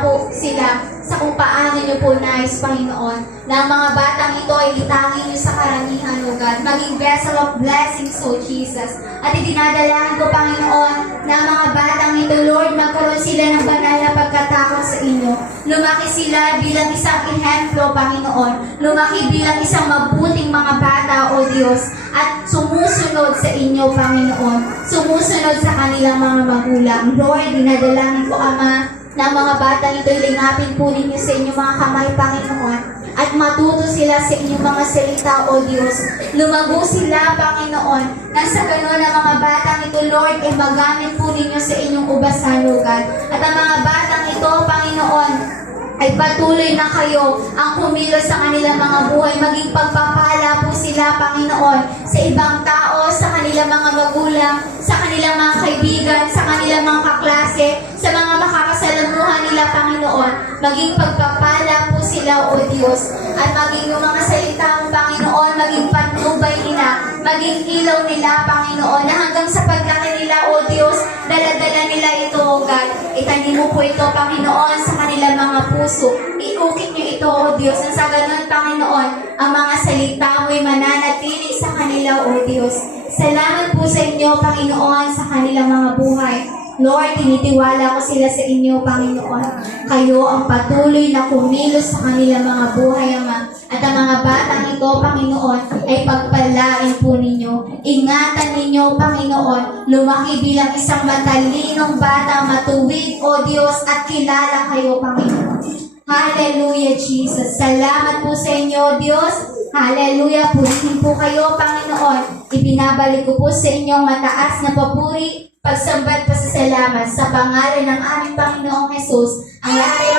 Makilala po sila sa kung paano niyo po nais, Panginoon, na ang mga batang ito ay itangin niyo sa karamihan, O God. Maging vessel of blessings, O Jesus. At itinadalahan ko, Panginoon, na ang mga batang ito, Lord, magkaroon sila ng banal na pagkatakot sa inyo. Lumaki sila bilang isang ehemplo, Panginoon. Lumaki bilang isang mabuting mga bata, O Diyos. At sumusunod sa inyo, Panginoon. Sumusunod sa kanilang mga magulang. Lord, dinadalangin ko, Ama, na mga batang ito'y lingapin po ninyo sa inyong mga kamay, Panginoon. At matuto sila sa inyong mga salita, O Diyos. Lumago sila, Panginoon, na sa gano'n ang mga batang ito, Lord, ay magamit po ninyo sa inyong ubasan, O God. At ang mga batang ito, Panginoon, ay patuloy na kayo ang kumilos sa kanilang mga buhay. Maging pagpapala po sila, Panginoon, sa ibang tao, sa kanilang mga magulang, sa kanilang mga kaibigan, sa kanilang mga kaklase, sa mga makakasalamuhan nila, Panginoon. Maging pagpapala po sila, O Diyos. At maging yung mga salita mo, Panginoon, maging patnubay nila, maging ilaw nila, Panginoon, na hanggang sa paglaki nila, O Diyos, dala-dala nila ito, O God. Itanim mo po ito, Panginoon, sa kanilang mga puso. Iukit niyo ito, O Diyos, na sa ganun, Panginoon, ang mga salita mo'y mananatili sa kanila, O Diyos. Salamat po sa inyo, Panginoon, sa kanilang mga buhay. Lord, tinitiwala ko sila sa inyo, Panginoon. Kayo ang patuloy na kumilos sa kanilang mga buhay, Ama. At ang mga batang ito, Panginoon, ay pagpalain po ninyo. Ingatan ninyo, Panginoon, lumaki bilang isang matalinong bata, matuwid, O Diyos, at kilala kayo, Panginoon. Hallelujah, Jesus. Salamat po sa inyo, Diyos. Hallelujah. Purihin po kayo, Panginoon. Ibinabalik ko po sa inyong mataas na papuri, pagsambat, pasasalamat sa pangalan ng aming Panginoong Jesus. Ang lahat